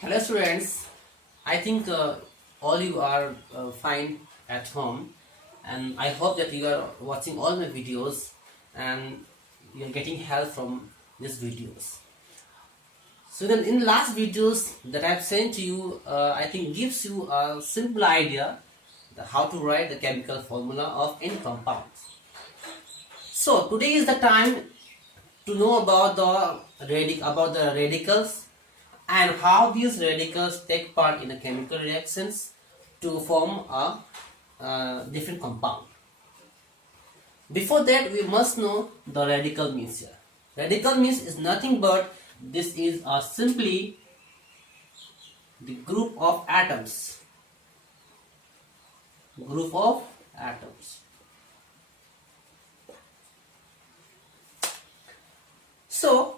Hello students, I think all you are fine at home, and I hope that you are watching all my videos and you are getting help from these videos. So then in last videos that I have sent to you, I think gives you a simple idea that how to write the chemical formula of any compounds. So today is the time to know about the radicals and how these radicals take part in the chemical reactions to form a different compound. Before that, we must know the radical means here. Radical means is nothing but this is simply the group of atoms. Group of atoms. So,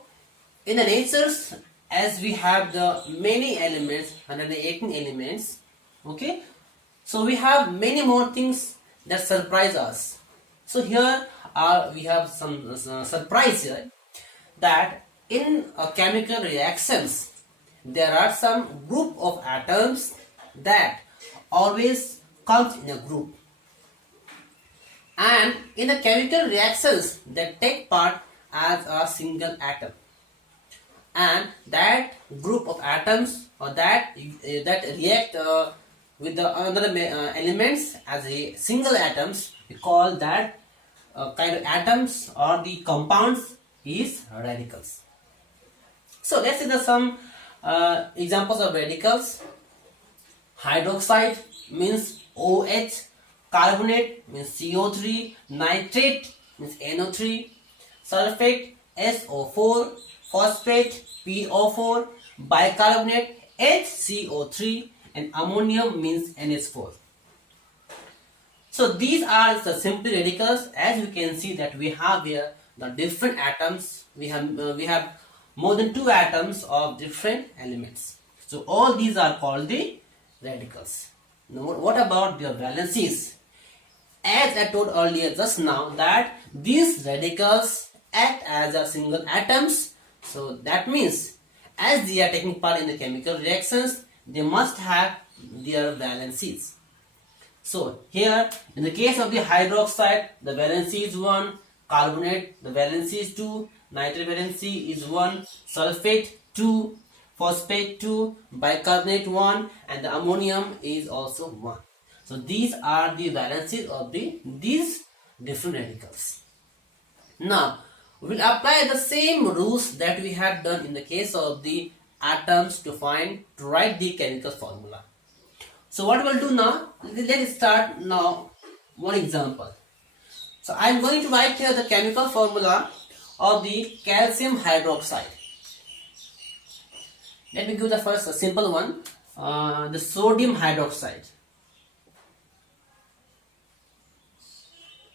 in the natures, as we have the many elements, 118 elements, okay, so we have many more things that surprise us. So here we have some surprise here, that in chemical reactions there are some group of atoms that always comes in a group, and in the chemical reactions that take part as a single atom, and that group of atoms or that react with the other elements as a single atoms, we call that kind of atoms or the compounds is radicals. So let's see some examples of radicals. Hydroxide means OH, carbonate means CO3, nitrate means NO3, sulfate SO4, phosphate PO4, bicarbonate HCO3, and ammonium means NH4. So these are the simple radicals. As you can see that we have here the different atoms. We have more than 2 atoms of different elements. So all these are called the radicals. Now what about their valencies? As I told earlier just now that these radicals act as a single atoms. So that means as they are taking part in the chemical reactions, they must have their valencies. So here in the case of the hydroxide, the valency is 1, carbonate, the valency is 2, nitrate valency is 1, sulfate 2, phosphate 2, bicarbonate 1, and the ammonium is also 1. So these are the valencies of these different radicals. Now we will apply the same rules that we had done in the case of the atoms to write the chemical formula. So what we'll do now, let's start now one example. So I am going to write here the chemical formula of the calcium hydroxide. Let me give the first a simple one, the sodium hydroxide.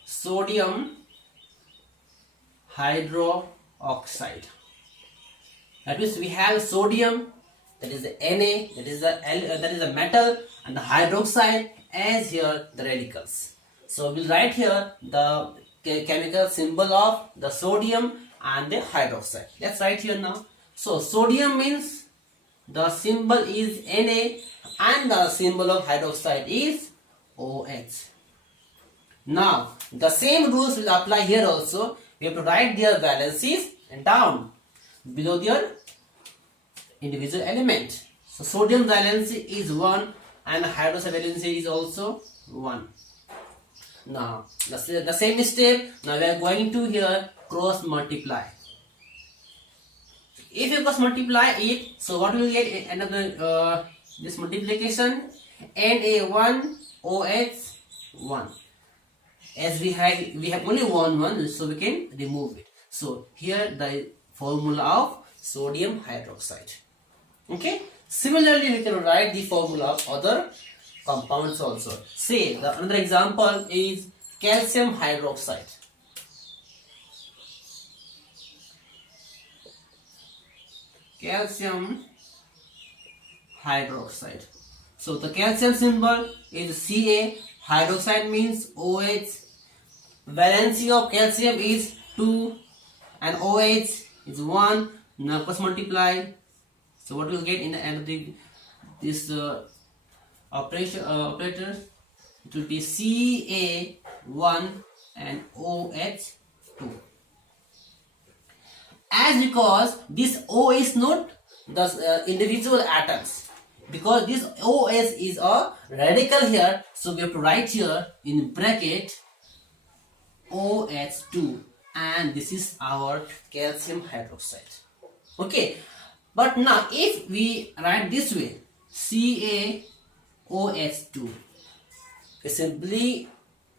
Sodium hydroxide. That means we have sodium, that is the Na, that is the metal, and the hydroxide as here the radicals. So we'll write here the chemical symbol of the sodium and the hydroxide. Let's write here now. So sodium means the symbol is Na and the symbol of hydroxide is OH. Now the same rules will apply here also. We have to write their valencies and down below their individual element. So sodium valency is 1 and hydroxide valency is also 1. Now the same step. Now we are going to here cross multiply. If you cross multiply it, so what we will get another this multiplication, Na1 OH 1. As we have only one, so we can remove it. So here the formula of sodium hydroxide. Okay. Similarly, we can write the formula of other compounds also. Say another example is calcium hydroxide. Calcium hydroxide. So the calcium symbol is Ca. Hydroxide means OH. Valency of calcium is 2 and OH is 1. Now cross multiply. So what we'll get in the end of this operator, it will be Ca1 and OH2. As because this O is not the individual atoms, because this OS is a radical here, so we have to write here in bracket OH2, and this is our calcium hydroxide. Okay, but now if we write this way, CaOH2, we simply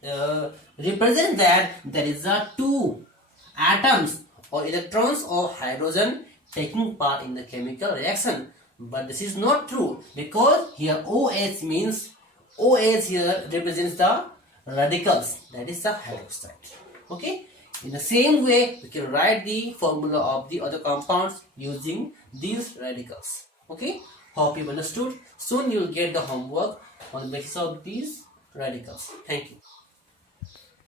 represent that there is a two atoms or electrons or hydrogen taking part in the chemical reaction. But this is not true, because here OH means OH here represents the radicals, that is the hydroxide. Okay, in the same way we can write the formula of the other compounds using these radicals. Okay, hope you've understood. Soon you will get the homework on the basis of these radicals. Thank you.